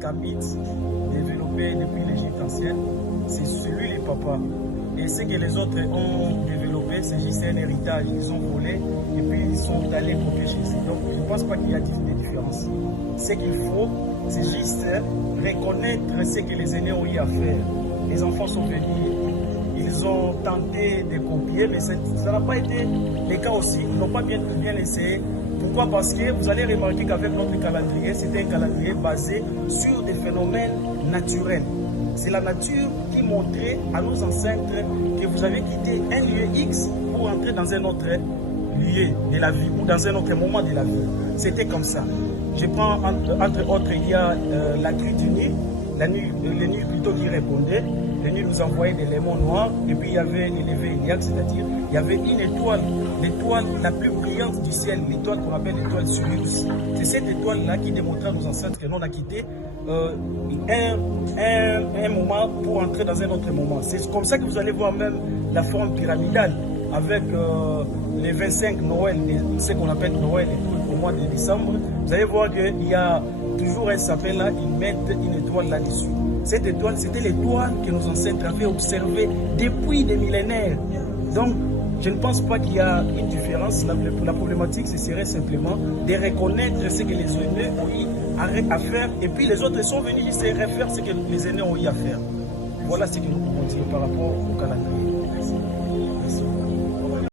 Kamite, développé depuis l'Égypte ancienne, c'est celui les papas. Et ce que les autres ont développé, c'est juste un héritage. Ils ont volé et puis ils sont allés copier chez eux. Donc je ne pense pas qu'il y a des différences. Ce qu'il faut, c'est juste reconnaître ce que les aînés ont eu à faire. Les enfants sont venus, ils ont tenté de copier, mais ça n'a pas été le cas aussi. Ils n'ont pas bien essayé. Pourquoi? Parce que vous allez remarquer qu'avec notre calendrier, c'était un calendrier basé sur des phénomènes naturels. C'est la nature qui montrait à nos ancêtres que vous avez quitté un lieu X pour entrer dans un autre lieu de la vie ou dans un autre moment de la vie. C'était comme ça. Je prends entre autres, il y a la cri du Nil, le Nil plutôt qui répondait. Le Nil nous envoyait des lémons noirs et puis il y avait l'élevé Iliac, c'est-à-dire il y avait une étoile, l'étoile la plus brillante du ciel, l'étoile qu'on appelle l'étoile Sirius. C'est cette étoile-là qui démontrait à nos ancêtres que l'on a quitté un moment pour entrer dans un autre moment. C'est comme ça que vous allez voir même la forme pyramidale avec les 25 Noël, ce qu'on appelle Noël et tout au mois de décembre. Vous allez voir qu'il y a toujours un sapin là, ils mettent une étoile là-dessus. Cette étoile, c'était l'étoile que nos ancêtres avaient observée depuis des millénaires. Donc, je ne pense pas qu'il y a une différence. La problématique, ce serait simplement de reconnaître ce que les aînés ont eu à faire. Et puis les autres sont venus juste refaire ce que les aînés ont eu à faire. Voilà ce que nous pouvons dire par rapport au calendrier.